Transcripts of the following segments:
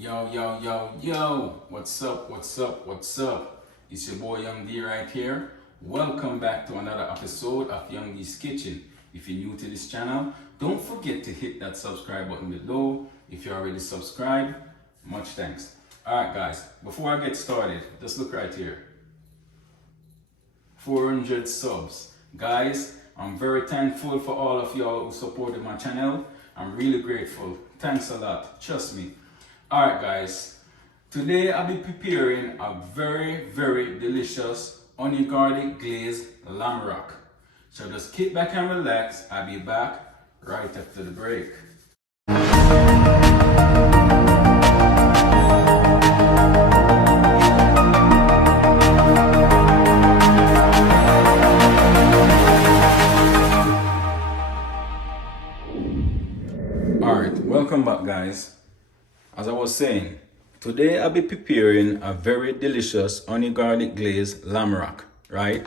Yo, yo, yo, yo, what's up, what's up, what's up? It's your boy Young D right here. Welcome back to another episode of Young D's Kitchen. If you're new to this channel, don't forget to hit that subscribe button below. If you're already subscribed, much thanks. Alright guys, before I get started, just look right here. 400 subs. Guys, I'm very thankful for all of y'all who supported my channel. I'm really grateful. Thanks a lot, trust me. Alright guys, today I'll be preparing a very delicious honey garlic glazed lamb rock. So just kick back and relax. I'll be back right after the break. Alright, welcome back guys. As I was saying, today I'll be preparing a very delicious honey garlic glazed lamb rock, right?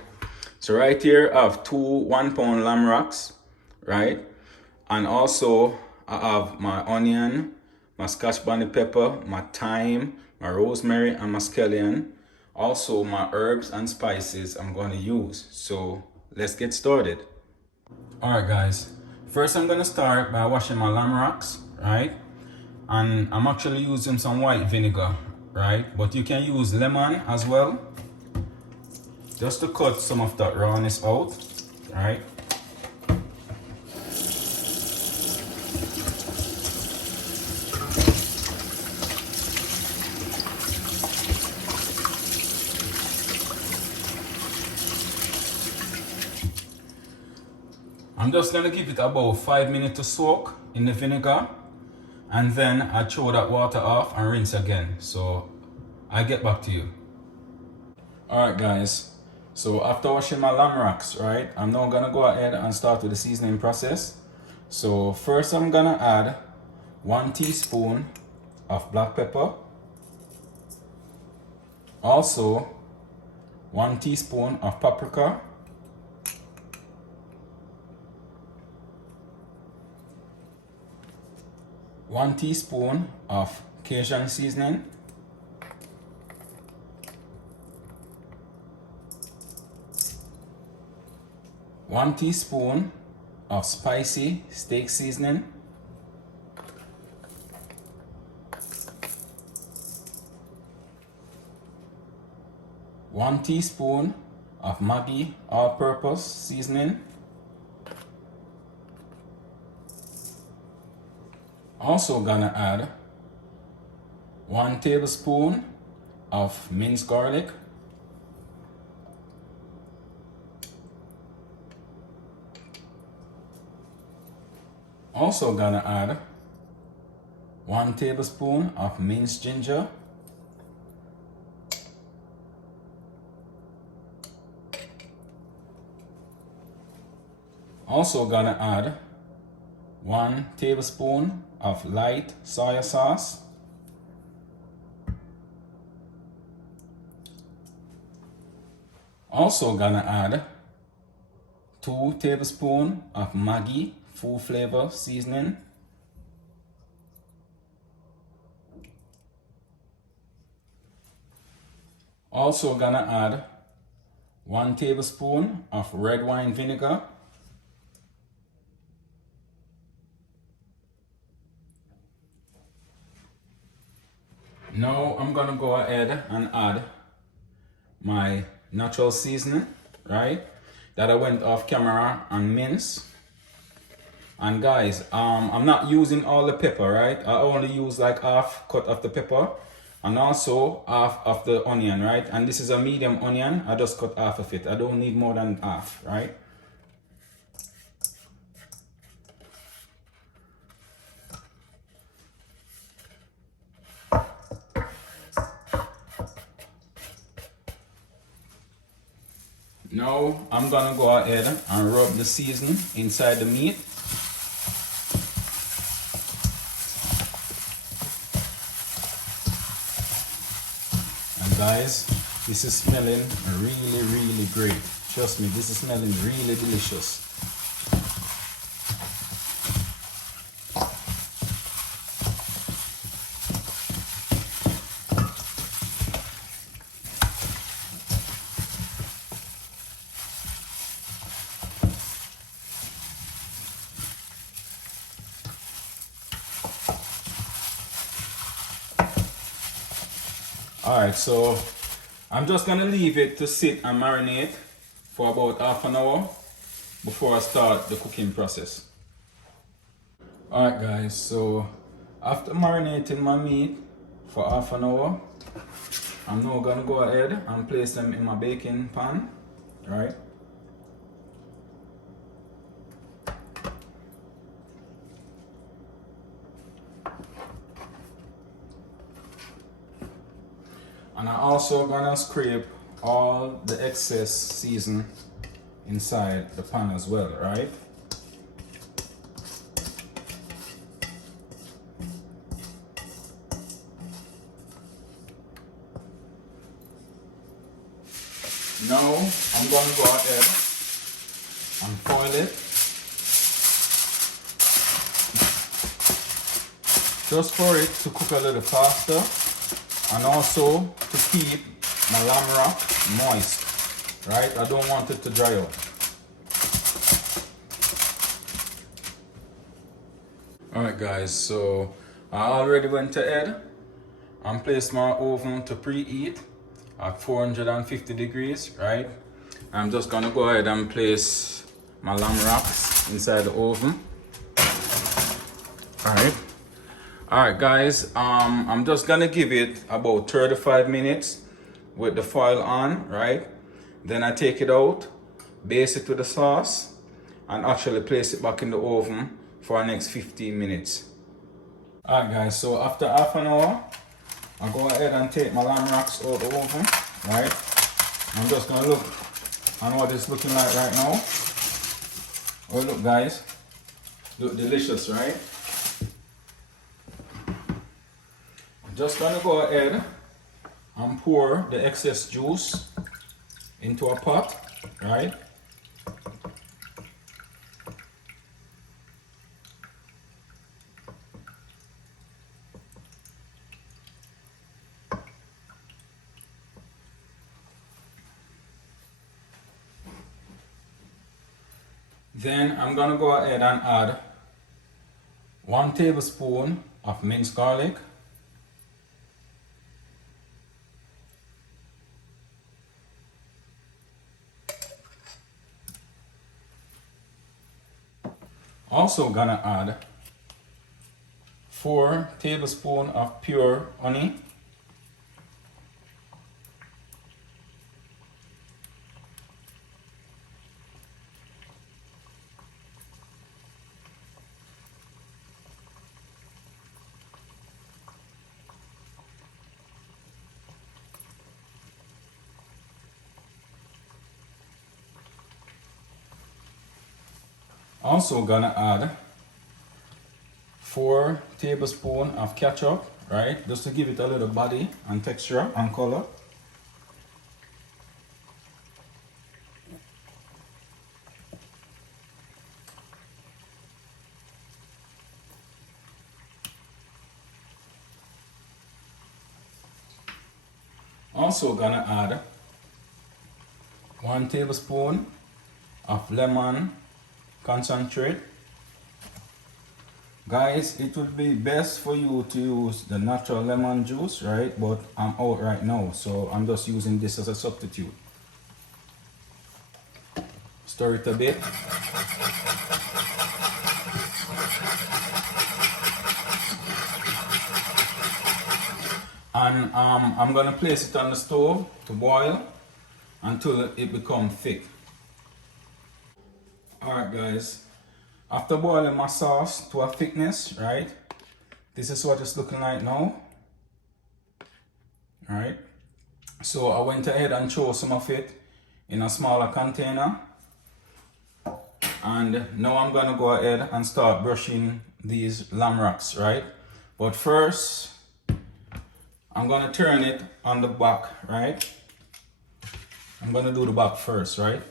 So right here I have two 1 pound lamb rocks, right? And also I have my onion, my Scotch bonnet pepper, my thyme, my rosemary and my scallion. Also my herbs and spices I'm going to use. So let's get started. Alright guys, first I'm going to start by washing my lamb rocks, right? And I'm actually using some white vinegar, right? But you can use lemon as well, just to cut some of that rawness out, right? I'm just gonna give it about 5 minutes to soak in the vinegar. And then I throw that water off and rinse again. So I get back to you. Alright guys, so after washing my lamb rocks, right, I'm now gonna go ahead and start with the seasoning process. So first I'm gonna add 1 teaspoon of black pepper. Also 1 teaspoon of paprika. 1 teaspoon of Cajun seasoning, 1 teaspoon of spicy steak seasoning, 1 teaspoon of Maggi all-purpose seasoning. Also gonna add 1 tablespoon of minced garlic, also gonna add 1 tablespoon of minced ginger, also gonna add 1 tablespoon of light soya sauce, also gonna add 2 tablespoons of Maggi full flavor seasoning, also gonna add 1 tablespoon of red wine vinegar, now I'm gonna go ahead and add my natural seasoning, right, that I went off camera and mince. And guys, I'm not using all the pepper, right? I only use like half cut of the pepper and also half of the onion, right? And this is a medium onion. I just cut half of it. I don't need more than half, right? Now I'm gonna go ahead and rub the seasoning inside the meat. And guys, this is smelling really great. Trust me, this is smelling really delicious. Alright, so I'm just gonna leave it to sit and marinate for about half an hour before I start the cooking process. Alright guys, so after marinating my meat for half an hour, I'm now gonna go ahead and place them in my baking pan, right? And I'm also gonna scrape all the excess season inside the pan as well, right? Now I'm gonna go ahead and foil it just for it to cook a little faster and also to keep my lamb wrap moist, right? I don't want it to dry out. Alright guys, so I already went ahead and placed my oven to preheat at 450 degrees, right? I'm just gonna go ahead and place my lamb wraps inside the oven. Alright guys, I'm just gonna give it about 35 minutes with the foil on, right? Then I take it out, baste it with the sauce, and actually place it back in the oven for the next 15 minutes. Alright guys, so after half an hour, I'll go ahead and take my lamb wraps out of the oven, right? I'm just gonna look on what it's looking like right now. Oh look guys, look delicious, right? I'm just gonna go ahead and pour the excess juice into a pot, right? Then I'm gonna go ahead and add 1 tablespoon of minced garlic, also gonna add 4 tablespoons of pure honey, also gonna add 4 tablespoons of ketchup, right? Just to give it a little body and texture and color. Also gonna add 1 tablespoon of lemon concentrate. Guys, it would be best for you to use the natural lemon juice, right? But I'm out right now, so I'm just using this as a substitute. Stir it a bit. And I'm gonna place it on the stove to boil until it becomes thick. Alright guys, after boiling my sauce to a thickness, right? This is what it's looking like now. Alright, so I went ahead and chose some of it in a smaller container. And now I'm gonna go ahead and start brushing these lamb wraps, right? But first, I'm gonna turn it on the back, right? I'm gonna do the back first, right?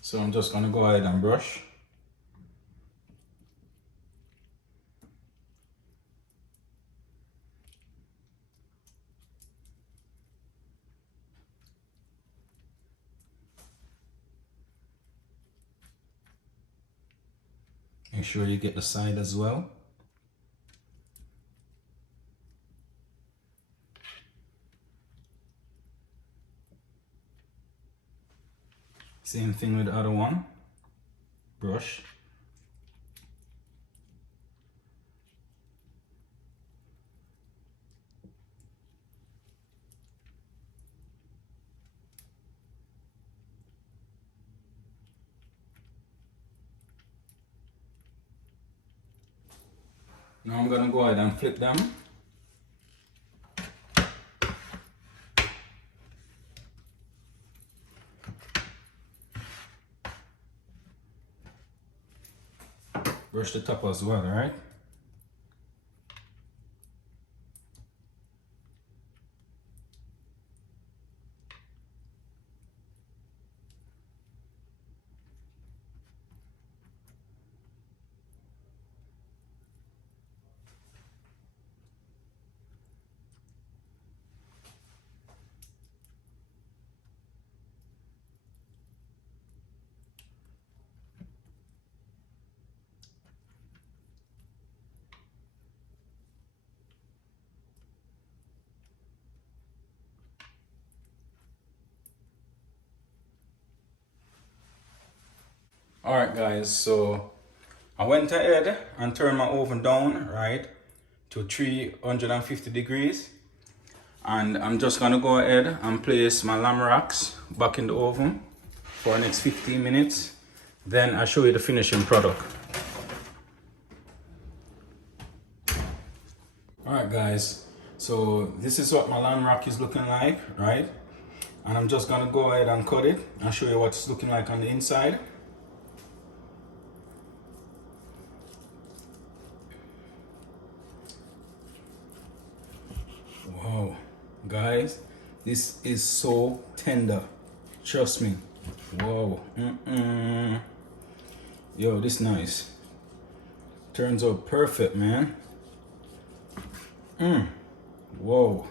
So I'm just gonna go ahead and brush. sure you get the side as well. Same thing with the other one. Brush. Now I'm gonna go ahead and flip them. Brush the top as well, alright? Alright guys, so I went ahead and turned my oven down, right, to 350 degrees. And I'm just gonna go ahead and place my lamb racks back in the oven for the next 15 minutes. Then I'll show you the finishing product. Alright guys, so this is what my lamb rack is looking like, right? And I'm just gonna go ahead and cut it and show you what it's looking like on the inside. Wow, guys, this is so tender. Trust me. Whoa. Yo, this nice. Turns out perfect, man. Whoa.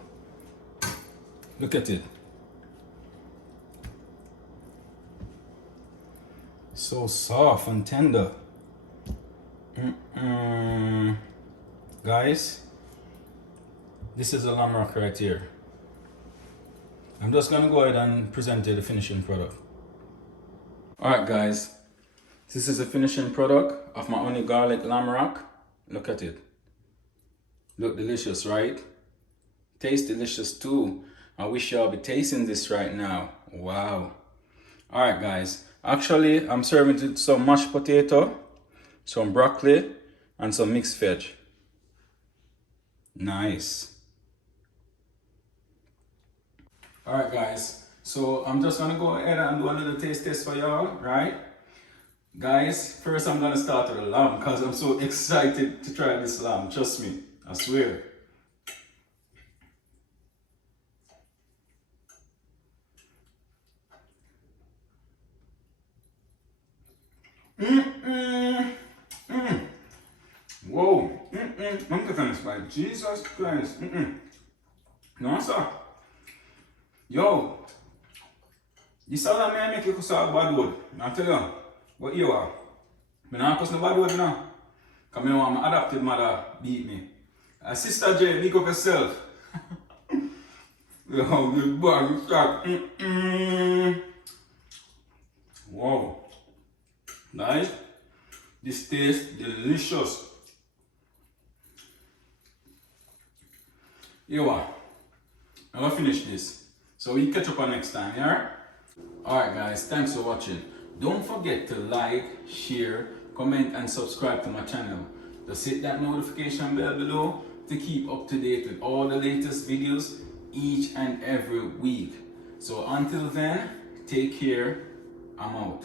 Look at it. So soft and tender. Guys, this is a lamb rack right here. I'm just gonna go ahead and present you the finishing product. Alright guys, this is the finishing product of my honey garlic lamb rack. Look at it. Look delicious, right? Taste delicious too. I wish y'all be tasting this right now. Wow. Alright guys, actually I'm serving it with some mashed potato, some broccoli, and some mixed veg. Nice. Alright guys, so I'm just gonna go ahead and do a little taste test for y'all, right? Guys, first I'm gonna start with the lamb because I'm so excited to try this lamb, trust me, I swear. Whoa, I'm getting this by Jesus Christ. No sir. Yo, this salad may make you cause a bad word. I tell you, what you are. I don't cause no bad word now. Because I know my adopted mother beat me. Sister J, big up yourself. Yo, you boy, you start. Wow. Nice. This tastes delicious. You are. I'm gonna finish this. So we catch up on next time, yeah? Alright guys, thanks for watching. Don't forget to like, share, comment and subscribe to my channel. Just hit that notification bell below to keep up to date with all the latest videos each and every week. So until then, take care. I'm out.